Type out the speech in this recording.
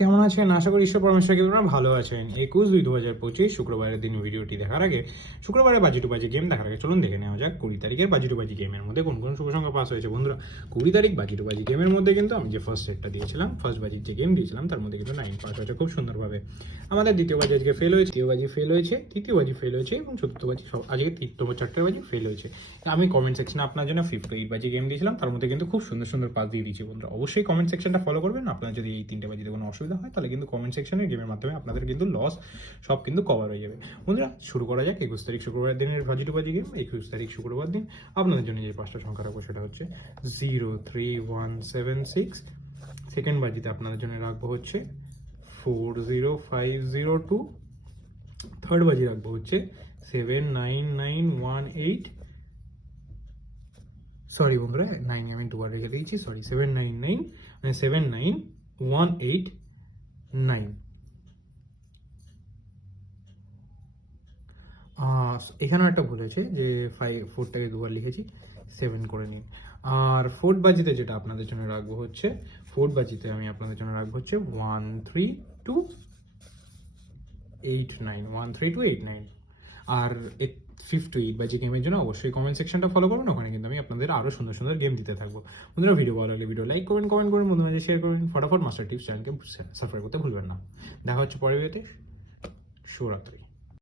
কেমন আছেন? আশা করি ঈশ্বর পরমেশ্বরকে আপনারা ভালো আছেন। 21/2/2025 শুক্রবারের দিন ভিডিওটি দেখার আগে, শুক্রবারের বাজি টু বাজি গেম দেখার আগে চলুন দেখে নেওয়া যাক 20 তারিখের বাজি টু বাজি গেমের মধ্যে কোন কোন শুভ সংখ্যা পাস হয়েছে। বন্ধুরা, 20 তারিখ বাজি টু বাজি গেমের মধ্যে কিন্তু আমি যে ফার্স্ট সেটটা দিয়েছিলাম, ফার্স্ট বাজির যে গেম দিয়েছিলাম তার মধ্যে কিন্তু 9 পাস হয়েছে খুব সুন্দরভাবে। আমাদের দ্বিতীয় বাজি আজকে ফেল হয়েছে, তৃতীয় বাজি ফেল হয়েছে, তৃতীয় বাজি ফেল হয়েছে এবং চতুর্থ বাজি সব আজকে চারটে বাজি ফেল হয়েছে। আমি কমেন্ট সেকশনে আপনার জন্য 5 to 8 বাজি গেম দিয়েছিলাম, তার মধ্যে কিন্তু খুব সুন্দর সুন্দর পাস দিয়ে দিয়েছি। বন্ধুরা, অবশ্যই কমেন্ট সেকশনটা ফলো করবেন। আপনার যদি এই 3টে বাজিতে কোনো অসুবিধা হয় তাহলে কিন্তু কমেন্ট সেকশনে গেমের মাধ্যমে আপনাদের কিন্তু লস সব কিন্তু কভার হয়ে যাবে। বন্ধুরা, শুরু করা যাক 21 তারিখ শুক্রবার দিনের বাজি টু বাজি গেম। 21 তারিখ শুক্রবার দিন আপনাদের জন্য যে 5টা সংখ্যা রাখবো সেটা হচ্ছে 03176। সেকেন্ড বাজিতে আপনাদের জন্য রাখবো হচ্ছে 40502। থার্ড বাজি রাখবো হচ্ছে 79918। সরি বন্ধুরা, 9 আমি দুবার রেখে দিয়েছি, সরি 799 মানে 79189। এখানেও একটা ভুল হয়েছে যে 4টাকে দুবার লিখেছি, 7 করে নিন। আর ফোর্থ বাজিতে যেটা আপনাদের জন্য রাখবো হচ্ছে, ফোর্থ বাজিতে আমি আপনাদের জন্য রাখবো হচ্ছে 13289। আর 5 to 8 বাজি গেমের জন্য অবশ্যই কমেন্ট সেকশনটা ফলো করবেন, ওখানে কিন্তু আমি আপনাদের আরও সুন্দর সুন্দর গেম দিতে থাকবো। বন্ধুরা, ভিডিও ভালো লাগলে ভিডিও লাইক করবেন, কমেন্ট করবেন, বন্ধুদের মাঝে শেয়ার করবেন। ফটাফট মাস্টার টিপস চ্যানেলকে সাবস্ক্রাইব করতে ভুলবেন না। দেখা হচ্ছে পরের ভিডিওতে। শুভরাত্রি।